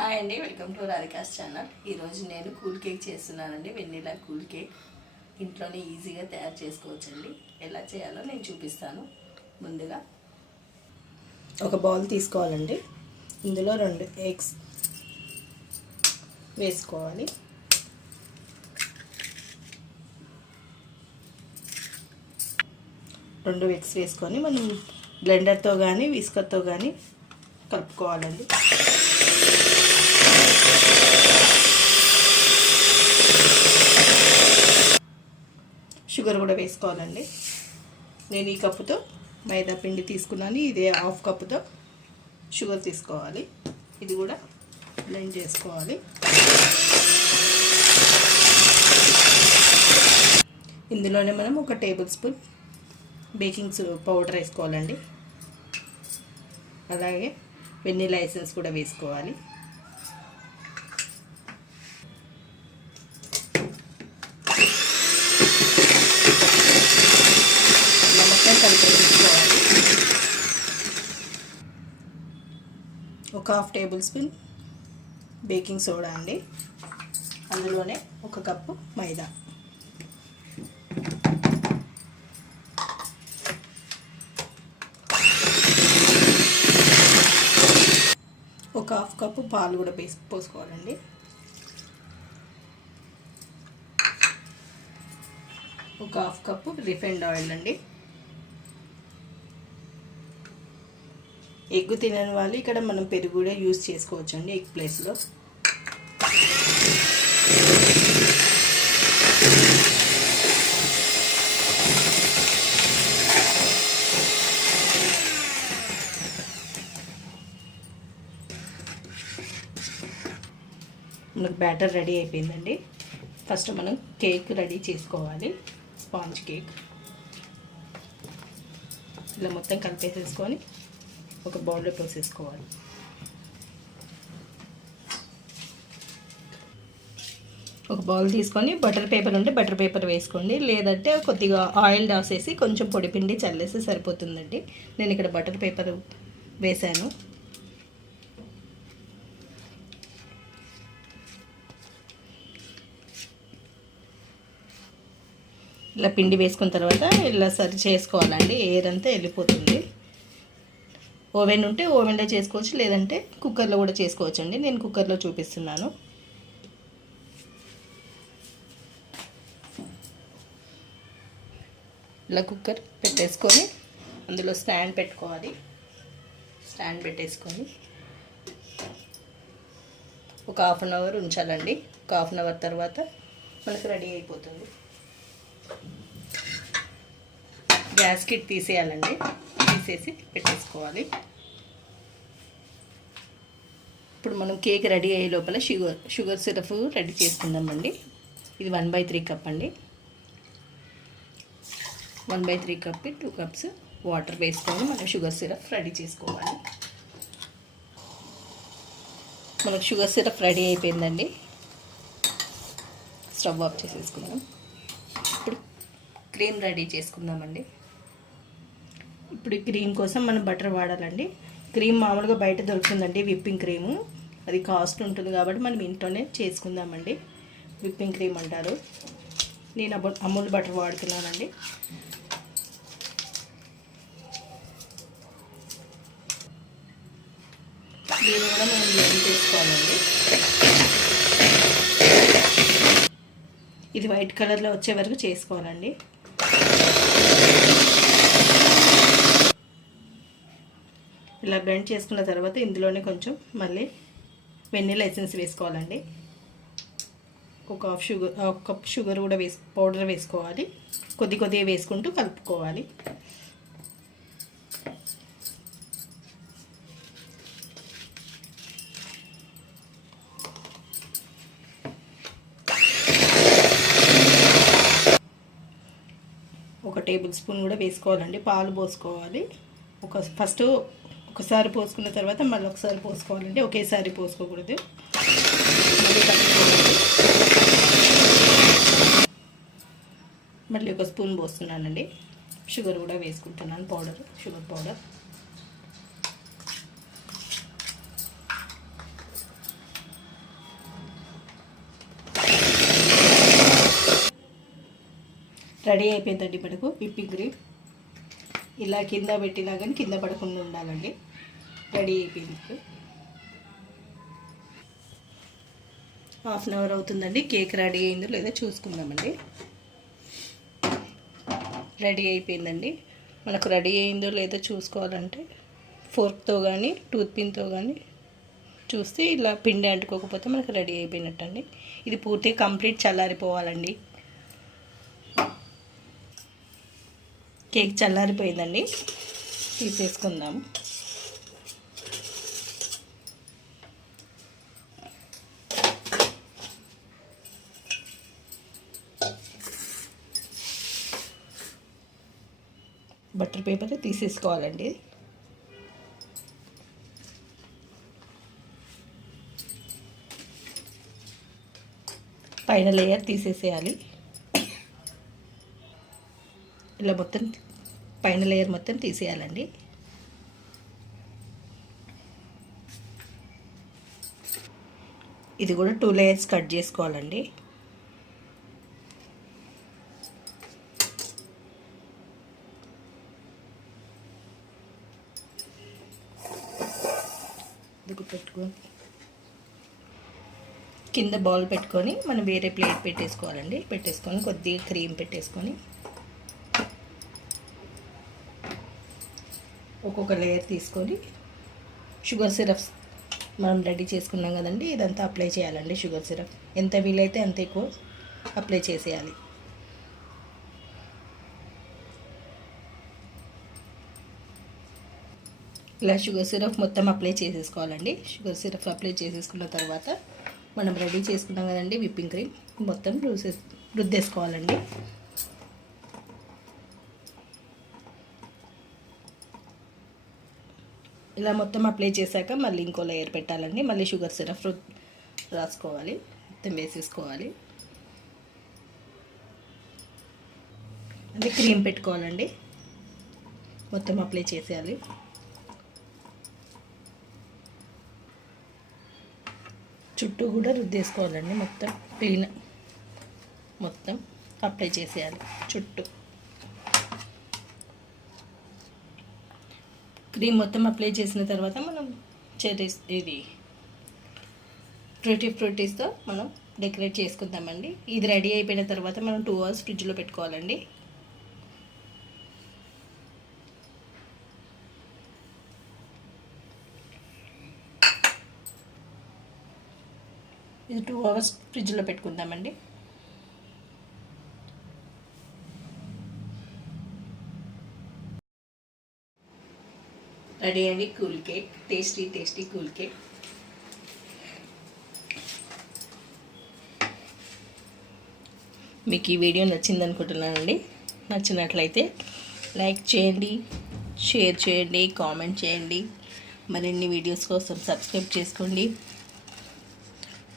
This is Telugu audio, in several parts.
హాయ్ అండి, వెల్కమ్ టు రాధికాస్ ఛానల్. ఈరోజు నేను కూల్ కేక్ చేస్తున్నానండి. వెన్నీలా కూల్ కేక్ ఇంట్లోనే ఈజీగా తయారు చేసుకోవచ్చండి. ఎలా చేయాలో నేను చూపిస్తాను. ముందుగా ఒక బౌల్ తీసుకోవాలండి. ఇందులో 2 ఎగ్స్ వేసుకోవాలి. రెండు ఎగ్స్ వేసుకొని మనం బ్లెండర్తో కానీ విస్కర్తో కానీ కలుపుకోవాలండి. షుగర్ కూడా వేసుకోవాలండి. నేను ఈ కప్పుతో మైదా పిండి తీసుకున్నాను. ఇదే హాఫ్ కప్పుతో షుగర్ తీసుకోవాలి. ఇది కూడా బ్లెండ్ చేసుకోవాలి. ఇందులోనే మనం 1 టేబుల్ స్పూన్ బేకింగ్ పౌడర్ వేసుకోవాలండి. అలాగే వెనిలా ఎసెన్స్ కూడా వేసుకోవాలి. కలిపేసుకోవాలి. 1/2 టేబుల్ స్పూన్ బేకింగ్ సోడా అండి. అందులోనే 1 కప్పు మైదా, 1/2 కప్పు పాలు కూడా పోసుకోవాలండి. ఒక 1/2 కప్పు రిఫైన్డ్ ఆయిల్ అండి. ఎగ్ తినని వాళ్ళు ఇక్కడ మనం పెరుగు కూడా యూజ్ చేసుకోవచ్చు అండి ఎగ్ ప్లేస్లో. మనకు బ్యాటర్ రెడీ అయిపోయిందండి. ఫస్ట్ మనం కేక్ రెడీ చేసుకోవాలి. స్పాంజ్ కేక్ ఇలా మొత్తం కలిపేసేసుకొని ఒక బౌల్లో పోసేసుకోవాలి. ఒక బౌల్ తీసుకొని బటర్ పేపర్ ఉంటే బటర్ పేపర్ వేసుకోండి, లేదంటే కొద్దిగా ఆయిల్ రాసేసి కొంచెం పొడి పిండి చల్లేసి సరిపోతుందండి. నేను ఇక్కడ బటర్ పేపర్ వేసాను. ఇలా పిండి వేసుకున్న తర్వాత ఇలా సరి చేసుకోవాలండి. ఎయిర్ అంతా వెళ్ళిపోతుంది. ఓవెన్ ఉంటే ఓవెన్లో చేసుకోవచ్చు, లేదంటే కుక్కర్లో కూడా చేసుకోవచ్చు అండి. నేను కుక్కర్లో చూపిస్తున్నాను. ఇలా కుక్కర్ పెట్టేసుకొని అందులో స్టాండ్ పెట్టుకోవాలి. స్టాండ్ పెట్టేసుకొని ఒక 1/2 అవర్ ఉంచాలండి. ఒక 1/2 అవర్ తర్వాత మనకు రెడీ అయిపోతుంది. గ్యాస్ కిట్ తీసేయాలండి. తీసేసి పెట్టేసుకోవాలి. ఇప్పుడు మనం కేక్ రెడీ అయ్యే లోపల షుగర్ సిరప్ రెడీ చేసుకుందామండి. ఇది 1/3 కప్ అండి. 1/3 కప్ 2 కప్స్ వాటర్ వేసుకొని మనం షుగర్ సిరప్ రెడీ చేసుకోవాలి. మనకు షుగర్ సిరప్ రెడీ అయిపోయిందండి. స్టవ్ ఆఫ్ చేసేసుకుందాం. ఇప్పుడు క్రీమ్ రెడీ చేసుకుందామండి. ఇప్పుడు ఈ క్రీమ్ కోసం మనం బటర్ వాడాలండి. క్రీమ్ మామూలుగా బయట దొరుకుతుందండి, విప్పింగ్ క్రీము. అది కాస్ట్ ఉంటుంది కాబట్టి మనం ఇంట్లోనే చేసుకుందామండి. విప్పింగ్ క్రీమ్ అంటారు. నేను అమూల్ బటర్ వాడుతున్నానండి. దీన్ని కూడా మనం బ్లెండ్ చేసుకోవాలండి. ఇది వైట్ కలర్లో వచ్చే వరకు చేసుకోవాలండి. ఇలా బ్లెండ్ చేసుకున్న తర్వాత ఇందులోనే కొంచెం మళ్ళీ వెనిలా ఎసెన్స్ వేసుకోవాలండి. ఒక కప్ షుగర్ కూడా పౌడర్ వేసుకోవాలి. కొద్దిగా వేసుకుంటూ కలుపుకోవాలి. ఒక టేబుల్ స్పూన్ కూడా వేసుకోవాలండి. పాలు పోసుకోవాలి. ఫస్ట్ ఒకసారి పోసుకున్న తర్వాత మళ్ళీ ఒకసారి పోసుకోవాలండి. ఒకేసారి పోసుకోకూడదు. మళ్ళీ 1 స్పూన్ పోస్తున్నానండి. షుగర్ కూడా వేసుకుంటున్నాను, షుగర్ పౌడర్. రెడీ అయిపోయిందండి మనకు విప్పింగ్ క్రీమ్. ఇలా కింద పెట్టినా కానీ కింద పడకుండా ఉండాలండి. రెడీ అయిపోయింది. హాఫ్ అన్ అవర్ అవుతుందండి. కేక్ రెడీ అయిందో లేదో చూసుకుందామండి. రెడీ అయిపోయిందండి. మనకు రెడీ అయిందో లేదో చూసుకోవాలంటే ఫోర్క్తో కానీ టూత్ పిన్తో కానీ చూస్తే ఇలా పిండి అంటుకోకపోతే మనకు రెడీ అయిపోయినట్టండి. ఇది పూర్తిగా కంప్లీట్ చల్లారిపోవాలండి. కేక్ చల్లారిపోయిందండి. తీసేసుకుందాం. బటర్ పేపర్ తీసేసుకోవాలండి. పైన లేయర్ తీసేసేయాలి. ఇలా మొత్తం పైన లేయర్ మొత్తం తీసేయాలండి. ఇది కూడా 2 లేయర్స్ కట్ చేసుకోవాలండి. పెట్టుకొని కింద బౌల్ పెట్టుకొని మనం వేరే ప్లేట్ పెట్టేసుకోవాలండి. పెట్టేసుకొని కొద్దిగా క్రీమ్ పెట్టేసుకొని ఒక్కొక్క లేయర్ తీసుకొని షుగర్ సిరప్స్ మనం రెడీ చేసుకున్నాం కదండి, ఇదంతా అప్లై చేయాలండి. షుగర్ సిరప్ ఎంత వీలైతే అంత ఎక్కువ అప్లై చేసేయాలి. ఇలా షుగర్ సిరప్ మొత్తం అప్లై చేసేసుకోవాలండి. షుగర్ సిరప్ అప్లై చేసేసుకున్న తర్వాత మనం రెడీ చేసుకున్నాం కదండి విప్పింగ్ క్రీమ్ మొత్తం రుద్దేసుకోవాలండి. ఇలా మొత్తం అప్లై చేశాక మళ్ళీ ఇంకో లేయర్ పెట్టాలండి. మళ్ళీ షుగర్ సిరప్ రాసుకోవాలి, మొత్తం వేసేసుకోవాలి. అంటే క్రీమ్ పెట్టుకోవాలండి. మొత్తం అప్లై చేసేయాలి. చుట్టూ కూడా రుద్దేసుకోవాలండి. మొత్తం క్లీన్ మొత్తం అప్లై చేసేయాలి చుట్టూ. క్రీమ్ మొత్తం అప్లై చేసిన తర్వాత మనం ఇది ట్యూటీ ఫ్రూటీస్తో మనం డెకరేట్ చేసుకుందామండి. ఇది రెడీ అయిపోయిన తర్వాత మనం 2 అవర్స్ ఫ్రిడ్జ్లో పెట్టుకోవాలండి. ఇది 2 అవర్స్ ఫ్రిడ్జ్లో పెట్టుకుందామండి. రెడీ అండి cool cake, tasty cool cake. మీకు ఈ వీడియో నచ్చింది అనుకుంటున్నానండి. నచ్చినట్లయితే లైక్ చేయండి, షేర్ చేయండి, కామెంట్ చేయండి. మరిన్ని వీడియోస్ కోసం సబ్స్క్రైబ్ చేసుకోండి.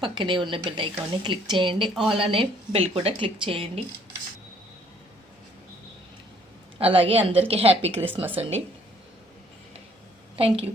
పక్కనే ఉన్న బెల్ ఐకాన్ని క్లిక్ చేయండి. ఆల్ అనే బెల్ కూడా క్లిక్ చేయండి. అలాగే అందరికీ హ్యాపీ క్రిస్మస్ అండి. Thank you.